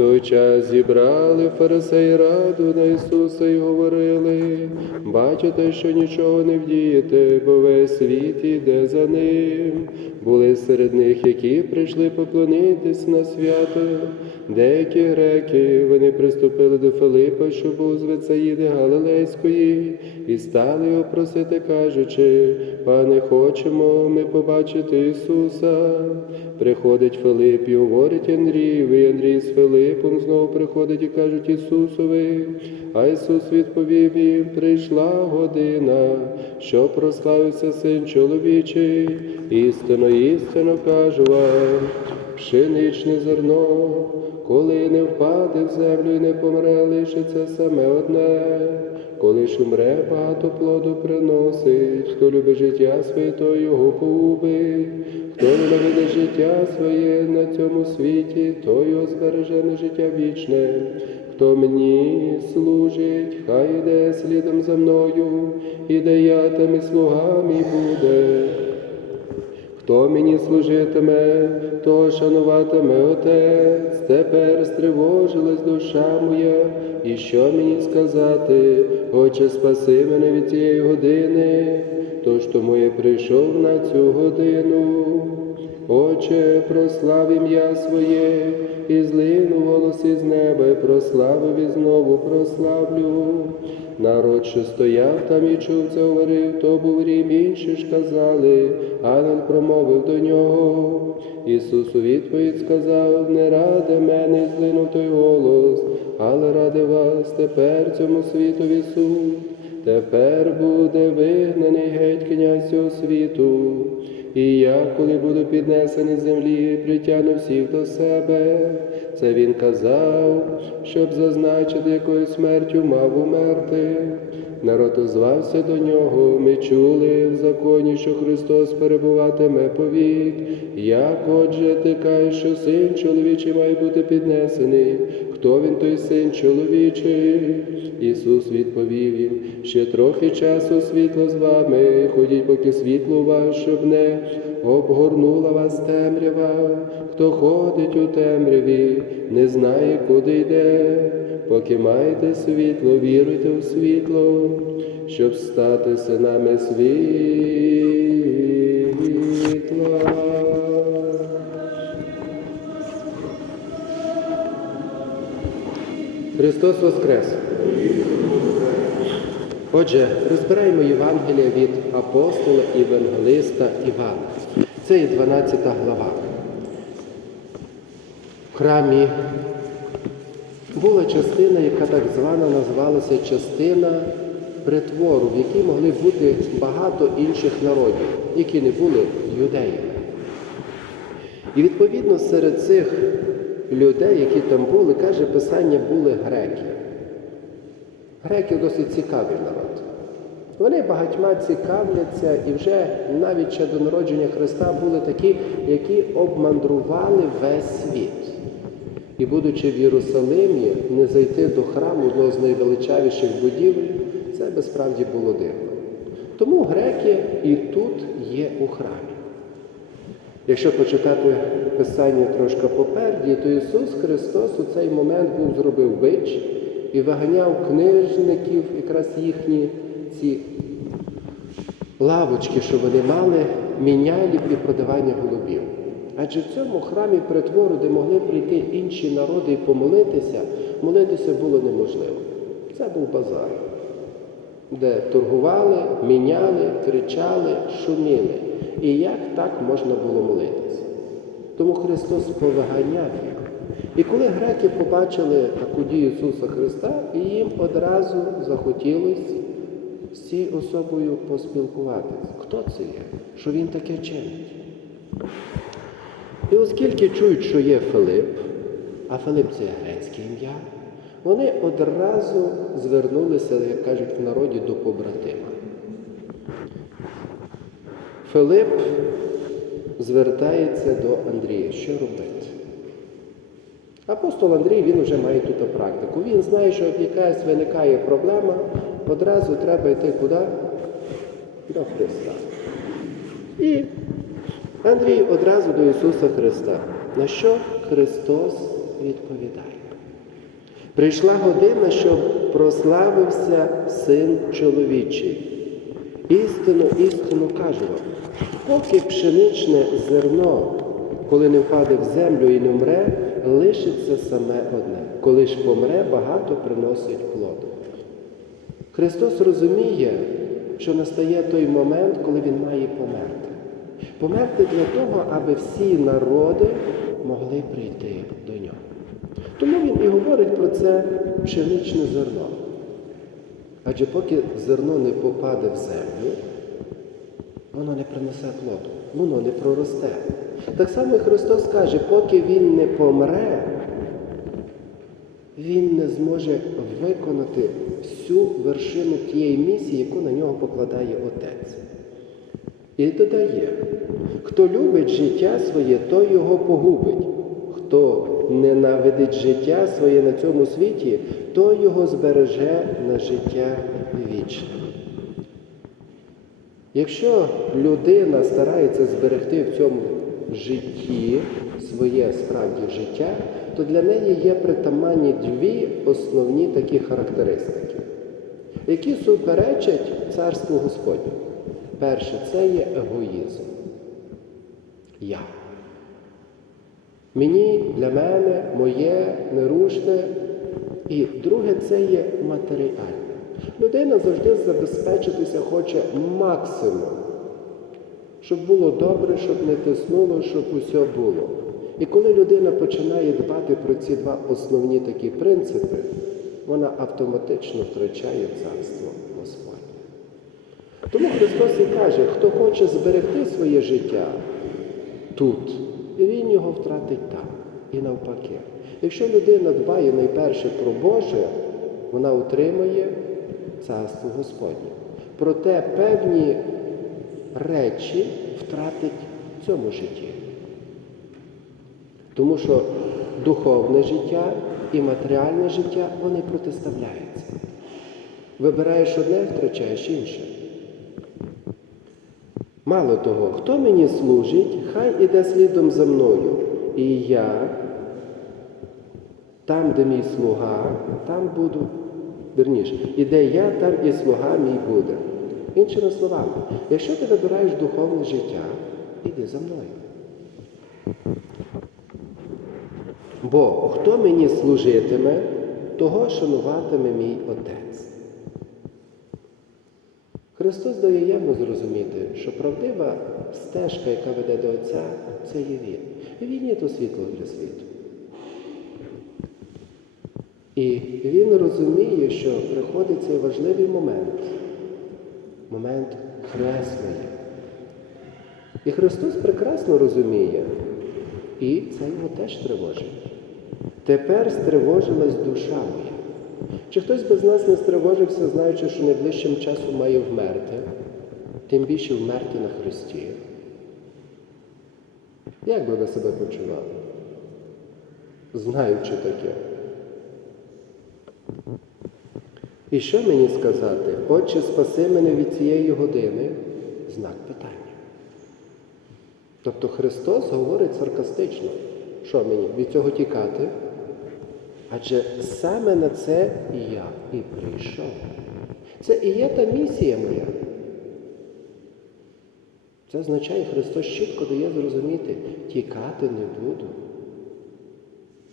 той час зібрали фарисеї раду на Ісуса і говорили, бачите, що нічого не вдієте, бо весь світ іде за ним. Були серед них, які прийшли поклонитись на свято. Деякі греки вони приступили до Филипа, що був з Вецаїди Галилейської, і стали його просити, кажучи, пане, хочемо ми побачити Ісуса. Приходить Филип і говорить Андрієві, і Андрій з Филипом знову приходить і кажуть Ісусові. А Ісус відповів їм, прийшла година, що прославився син чоловічий. Істинно, істинно кажу вам, пшеничне зерно, коли не впаде в землю і не помре, лишиться саме одне. Коли ж умре, багато плоду приносить, хто любить життя своє, то його погубить. Хто ненавидить життя своє на цьому світі, то його збереже на життя вічне. Хто мені служить, хай йде слідом за мною, і де я там і слугами буде. Хто мені служитиме, то шануватиме Отець. Тепер стривожилась душа моя, і що мені сказати, Отче, спаси мене від цієї години, тож тому я прийшов на цю годину. Отче, прослав ім'я своє, і злину голос із неба, і прославив і знову прославлю. Народ, що стояв там і чув це, говорив, то був рім, інші ж казали, ангел промовив до нього. Ісус у відповідь сказав, не ради мене злинув той голос, але ради вас тепер цьому світові суд. Тепер буде вигнаний геть князь цього світу. І я, коли буду піднесений з землі, притягну всіх до себе. Це він казав, щоб зазначити, якою смертю мав умерти. Народ озвався до нього, ми чули в законі, що Христос перебуватиме повік. Як отже ти кажеш, що син чоловічий має бути піднесений? Хто він той син чоловічий? Ісус відповів їм, ще трохи часу світло з вами, ходіть, поки світло у вас, щоб не обгорнула вас темрява. Хто ходить у темряві, не знає, куди йде. Поки маєте світло, віруйте у світло, щоб стати синами світла. Христос Воскрес! Отже, розбираємо Євангелія від апостола Євангелиста Івана. Це є 12 глава. В храмі була частина, яка так звана називалася частина притвору, в якій могли бути багато інших народів, які не були юдеями. І відповідно серед цих людей, які там були, каже Писання, були греки. Греки досить цікавий народ. Вони багатьма цікавляться і вже навіть ще до народження Христа були такі, які обмандрували весь світ. І, будучи в Єрусалимі, не зайти до храму одного з найвеличавіших будівель, це би справді було дивно. Тому греки і тут є у храмі. Якщо почитати Писання трошки попереді, то Ісус Христос у цей момент був зробив бич і виганяв книжників, якраз їхні ці лавочки, що вони мали, мінялів і продавання голубів. Адже в цьому храмі притвору, де могли прийти інші народи і помолитися, молитися було неможливо. Це був базар, де торгували, міняли, кричали, шуміли. І як так можна було молитися? Тому Христос повиганяв їх. І коли греки побачили таку дію Ісуса Христа, і їм одразу захотілося з цією особою поспілкуватися. Хто це є? Що він таке чинить? І оскільки чують, що є Филип, а Филип це грецьке ім'я, вони одразу звернулися, як кажуть в народі, до побратима. Филип звертається до Андрія, що робити? Апостол Андрій він вже має тут практику. Він знає, що якась виникає проблема, одразу треба йти куди? До Христа. І Андрій одразу до Ісуса Христа. На що Христос відповідає. Прийшла година, щоб прославився син чоловічий. Істину, істину кажу вам, поки пшеничне зерно, коли не впаде в землю і не вмре, лишиться саме одне. Коли ж помре, багато приносить плоду. Христос розуміє, що настає той момент, коли Він має померти. Померти для того, аби всі народи могли прийти до нього. Тому він і говорить про це пшеничне зерно. Адже поки зерно не попаде в землю, воно не принесе плоду, воно не проросте. Так само Христос каже, поки Він не помре, Він не зможе виконати всю вершину тієї місії, яку на нього покладає Отець. І додає, хто любить життя своє, той його погубить. Хто ненавидить життя своє на цьому світі, той його збереже на життя вічне. Якщо людина старається зберегти в цьому житті своє справді життя, то для неї є притаманні дві основні такі характеристики, які суперечать царству Господню. Перше це є егоїзм. Я. Мені, для мене, моє, нерушне. І друге це є матеріальне. Людина завжди забезпечитися хоче максимум, щоб було добре, щоб не тиснуло, щоб усе було. І коли людина починає дбати про ці два основні такі принципи, вона автоматично втрачає царство Господнє. Тому Христос і каже, хто хоче зберегти своє життя тут, він його втратить там. І навпаки. Якщо людина дбає найперше про Боже, вона отримає царство Господнє. Проте певні речі втратить в цьому житті. Тому що духовне життя і матеріальне життя вони протиставляються. Вибираєш одне, втрачаєш інше. Мало того, хто мені служить, хай іде слідом за мною. І я, там, де мій слуга, там буду. Верніше, і де я, там і слуга мій буде. Іншими словами, якщо ти вибираєш духовне життя, іди за мною. Бо хто мені служитиме, того шануватиме мій Отець. Христос дає явно зрозуміти, що правдива стежка, яка веде до Отця, це є Він. І Він є то світло для світу. І він розуміє, що приходить цей важливий момент, момент хресної. І Христос прекрасно розуміє, і це його теж тривожить. Тепер стривожилась душа моя. Чи хтось без нас не стривожився, знаючи, що найближчим часом має вмерти, тим більше вмерти на Христі? Як би ви себе почували? Знаючи таке. І що мені сказати? Отче, спаси мене від цієї години? Знак питання. Тобто Христос говорить саркастично, що мені від цього тікати? Адже саме на це я і прийшов. Це і є та місія моя. Це означає, Христос чітко дає зрозуміти, тікати не буду,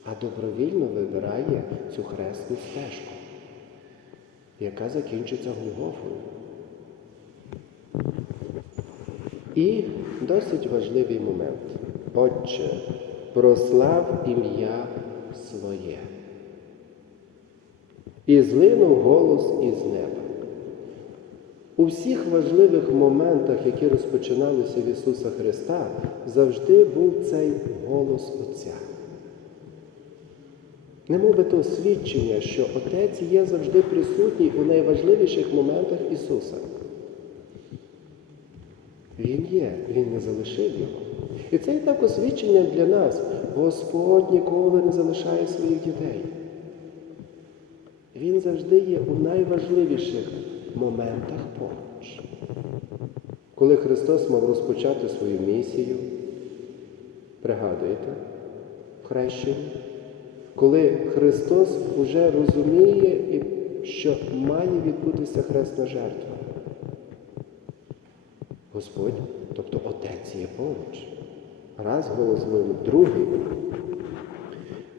а добровільно вибирає цю хресну стежку, яка закінчиться Голгофою. І досить важливий момент. Отче, прослав ім'я своє. І злинув голос із неба. У всіх важливих моментах, які розпочиналися в Ісуса Христа, завжди був цей голос Отця. Не мов би то свідчення, що Отець є завжди присутній у найважливіших моментах Ісуса. Він є, Він не залишив його. І це і так освідчення для нас. Господь ніколи не залишає своїх дітей. Він завжди є у найважливіших моментах поруч. Коли Христос мав розпочати свою місію, пригадуєте, в хрещенні, коли Христос уже розуміє, що має відбутися хресна жертва. Господь, тобто Отець є поруч. Раз голос винув, другий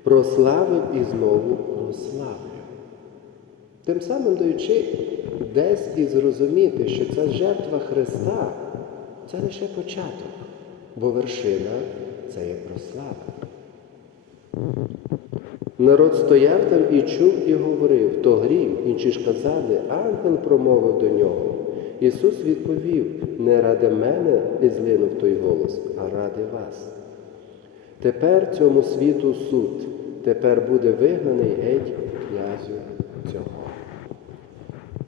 прославив і знову прославив. Тим самим даючи десь і зрозуміти, що ця жертва Христа це лише початок, бо вершина це є прослава. Народ стояв там і чув, і говорив, то грім, інші ж казали, ангел промовив до нього. Ісус відповів, не ради мене і злинув той голос, а ради вас. Тепер цьому світу суд, тепер буде вигнаний геть князю цього.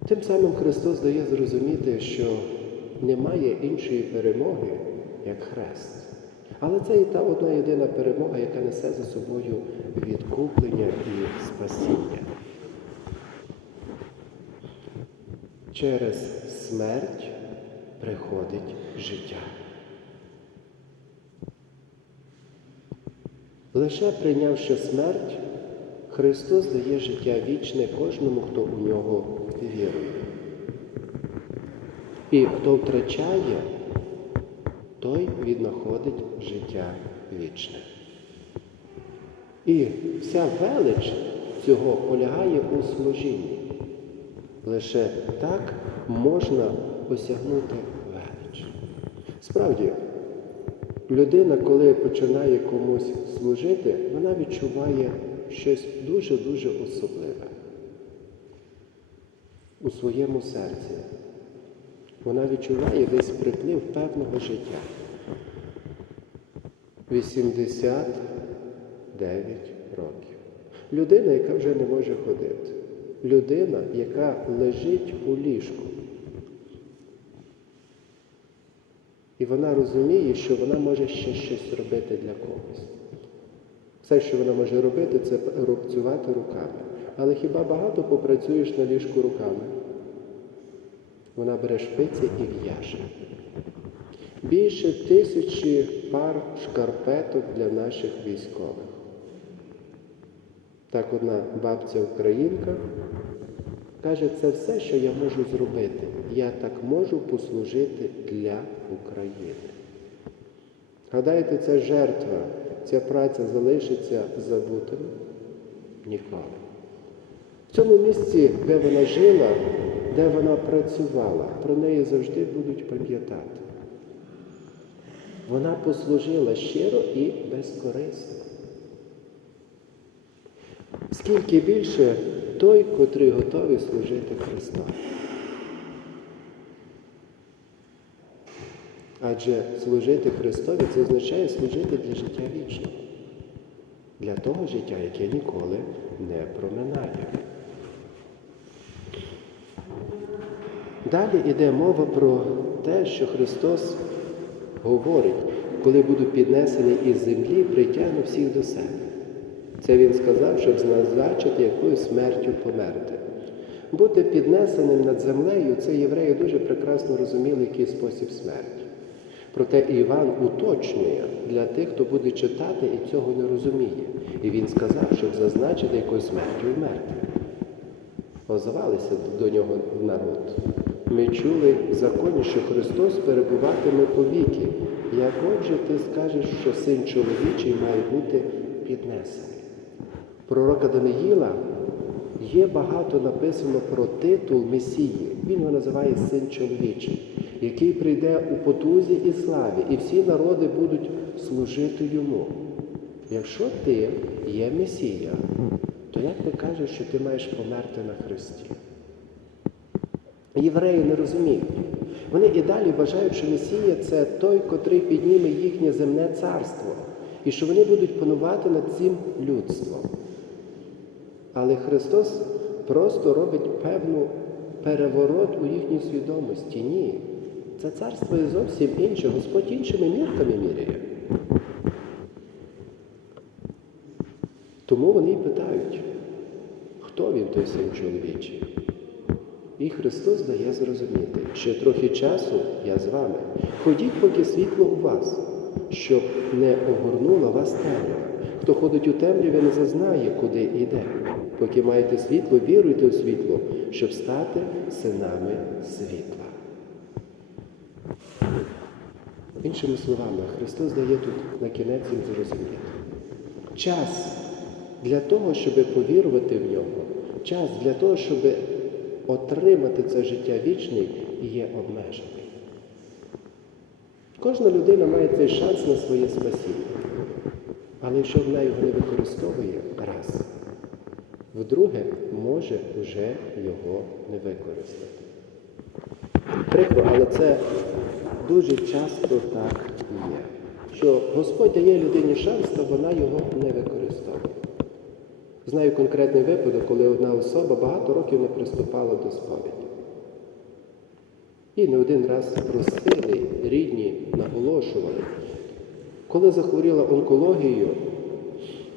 Тим самим Христос дає зрозуміти, що немає іншої перемоги, як хрест. Але це і та одна єдина перемога, яка несе за собою відкуплення і спасіння. Через смерть приходить життя. Лише прийнявши смерть, Христос дає життя вічне кожному, хто у нього вірує. І хто втрачає, той віднаходить життя вічне. І вся велич цього полягає у служінні. Лише так можна осягнути велич. Справді, людина, коли починає комусь служити, вона відчуває щось дуже-дуже особливе у своєму серці. Вона відчуває десь приплив певного життя. 89 років. Людина, яка вже не може ходити. Людина, яка лежить у ліжку. І вона розуміє, що вона може ще щось робити для когось. Все, що вона може робити, це працювати руками. Але хіба багато попрацюєш на ліжку руками? Вона бере шпиці і в'яже. Більше тисячі пар шкарпеток для наших військових. Так одна бабця українка каже, це все, що я можу зробити. Я так можу послужити для України. Гадаєте, ця жертва, ця праця залишиться забутою? Ніколи. В цьому місці, де вона жила, де вона працювала, про неї завжди будуть пам'ятати. Вона послужила щиро і безкорисно. Скільки більше той, котрий готовий служити Христу. Адже служити Христові це означає служити для життя вічного, для того життя, яке ніколи не проминає. Далі йде мова про те, що Христос говорить, коли буду піднесений із землі, притягну всіх до себе. Це Він сказав, щоб назначити якою смертю померти. Бути піднесеним над землею, це євреї дуже прекрасно розуміли, який спосіб смерті. Проте Іван уточнює для тих, хто буде читати і цього не розуміє. І він сказав, щоб зазначити якою смертю вмерти. Озвалися до нього народ. Ми чули в законі, що Христос перебуватиме повіки. Як отже ти скажеш, що син чоловічий має бути піднесений? Пророка Даниїла є багато написано про титул Месії. Він його називає син чоловічий, який прийде у потузі і славі, і всі народи будуть служити йому. Якщо ти є Месія, то як ти кажеш, що ти маєш померти на Христі? Євреї не розуміють. Вони і далі вважають, що Месія це той, котрий підніме їхнє земне царство, і що вони будуть панувати над цим людством. Але Христос просто робить певну переворот у їхній свідомості. Ні. Це царство є зовсім інше. Господь іншими мірками міряє. Тому вони й питають, хто він той син чоловічий? І Христос дає зрозуміти, що трохи часу я з вами. Ходіть, поки світло у вас, щоб не огорнула вас темрява. Хто ходить у темряві, не зазнає, куди йде. Поки маєте світло, віруйте у світло, щоб стати синами світла. Іншими словами, Христос дає тут на кінець їм зрозуміти. Час для того, щоб повірувати в нього, час для того, щоб отримати це життя вічне, є обмежений. Кожна людина має цей шанс на своє спасіння. Але якщо вона його не використовує раз, вдруге може вже його не використати. Прикро, але це дуже часто так є. Що Господь дає людині шанс, та вона його не використовує. Знаю конкретний випадок, коли одна особа багато років не приступала до сповіді. І не один раз просили, рідні наголошували. Коли захворіла онкологією,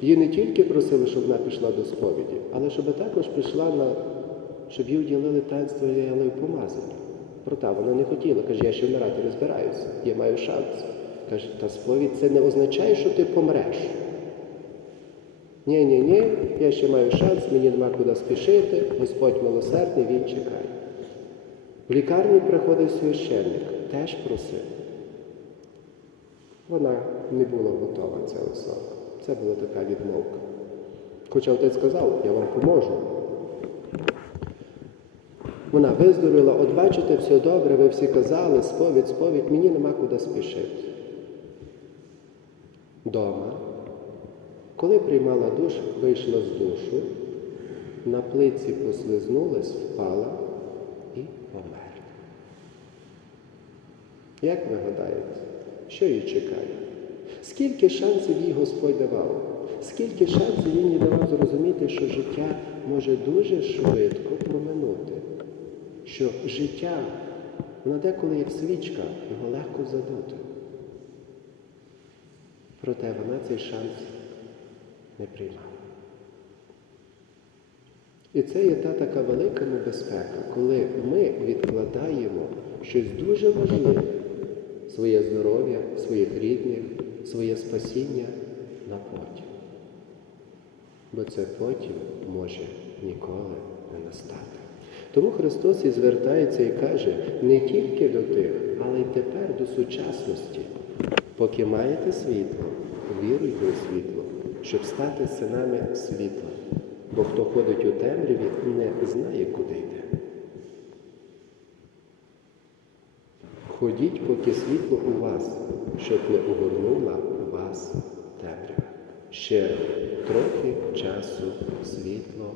її не тільки просили, щоб вона пішла до сповіді, але щоб також пішла на, щоб їй уділили таїнство ялив помазання. Проте вона не хотіла, каже, я ще вмирати не збираюся, я маю шанс. Каже, та сповідь це не означає, що ти помреш. Ні, ні, ні, я ще маю шанс, мені нема куди спішити, Господь милосердний, Він чекає. В лікарню приходив священник, теж просив. Вона не була готова, ця особа. Це була така відмовка. Хоча отець сказав, я вам поможу. Вона виздоровіла, от бачите, все добре, ви всі казали, сповідь, сповідь, мені нема куди спішити. Дома, коли приймала душ, вийшла з душу, на плиці послизнулась, впала і померла. Як ви гадаєте, що їй чекає? Скільки шансів їй Господь давав? Скільки шансів їй давав зрозуміти, що життя може дуже швидко проминути? Що життя, воно деколи як свічка, його легко задути. Проте вона цей шанс не приймала. І це є та така велика небезпека, коли ми відкладаємо щось дуже важливе, своє здоров'я, своїх рідних, своє спасіння на потім. Бо це потім може ніколи не настати. Тому Христос і звертається і каже не тільки до тих, але й тепер до сучасності. Поки маєте світло, віруйте у світло, щоб стати синами світла. Бо хто ходить у темряві, не знає, куди йде. Ходіть, поки світло у вас, щоб не огорнула вас темрява. Ще трохи часу світла.